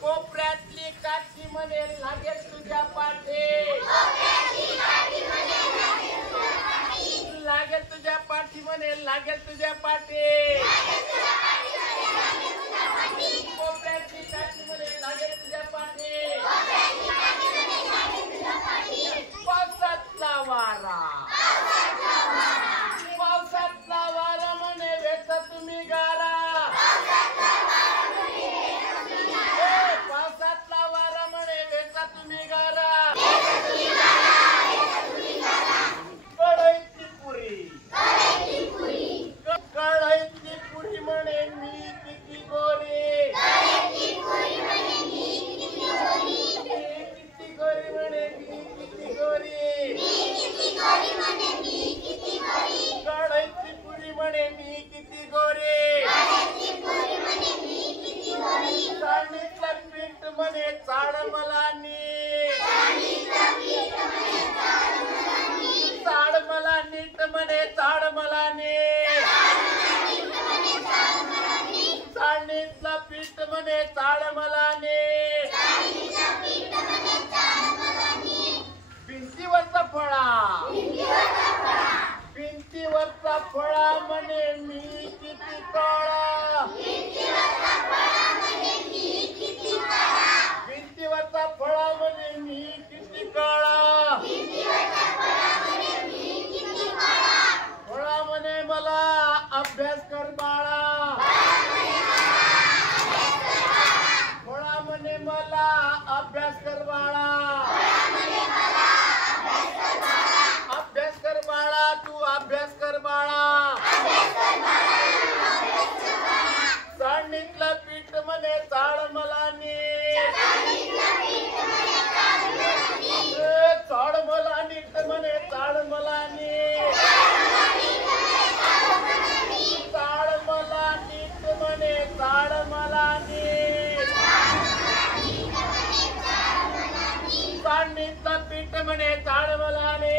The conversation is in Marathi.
कोपऱ्यातली काठी म्हणे लागेल तुझ्या पाठी लागेल तुझ्या पाठी म्हणे लागेल तुझ्या पाठी कोपऱ्यातली काठी म्हणे लागेल तुझ्या पाठी पावसातला वारा म्हणे वेचा तुम्ही गारा पावसातला वारा म्हणे वेचा तुम्ही गारा कढईतली पुरी म्हणे मी किती गोरी किती गोरी म्हणे मी किती गोरी कढईतली पुरी म्हणे मी किती गोरी चाळणीतलं पीठ म्हणे चाळ मला नीट चाळ मला नीट म्हणे चाळ मला नीट चाळणीतलं पीठ म्हणे चाळ मला नीट भिंतीवरचा फळा म्हणे मी किती काळा भिंतीवरचा फळा म्हणे मी किती काळा फळा म्हणे मला अभ्यास कर बाळा फळा म्हणे मला अभ्यास कर बाळा अभ्यास कर बाळा तू अभ्यास कर बाळा चाळणीतलं पीठ म्हणे चाळ मला नीट चाळ मला नीट म्हणे चाळ मला नीट चाळ मला नीट म्हणे चाळ मला नीट चाळणीतलं पीठ म्हणे चाळ मला नीट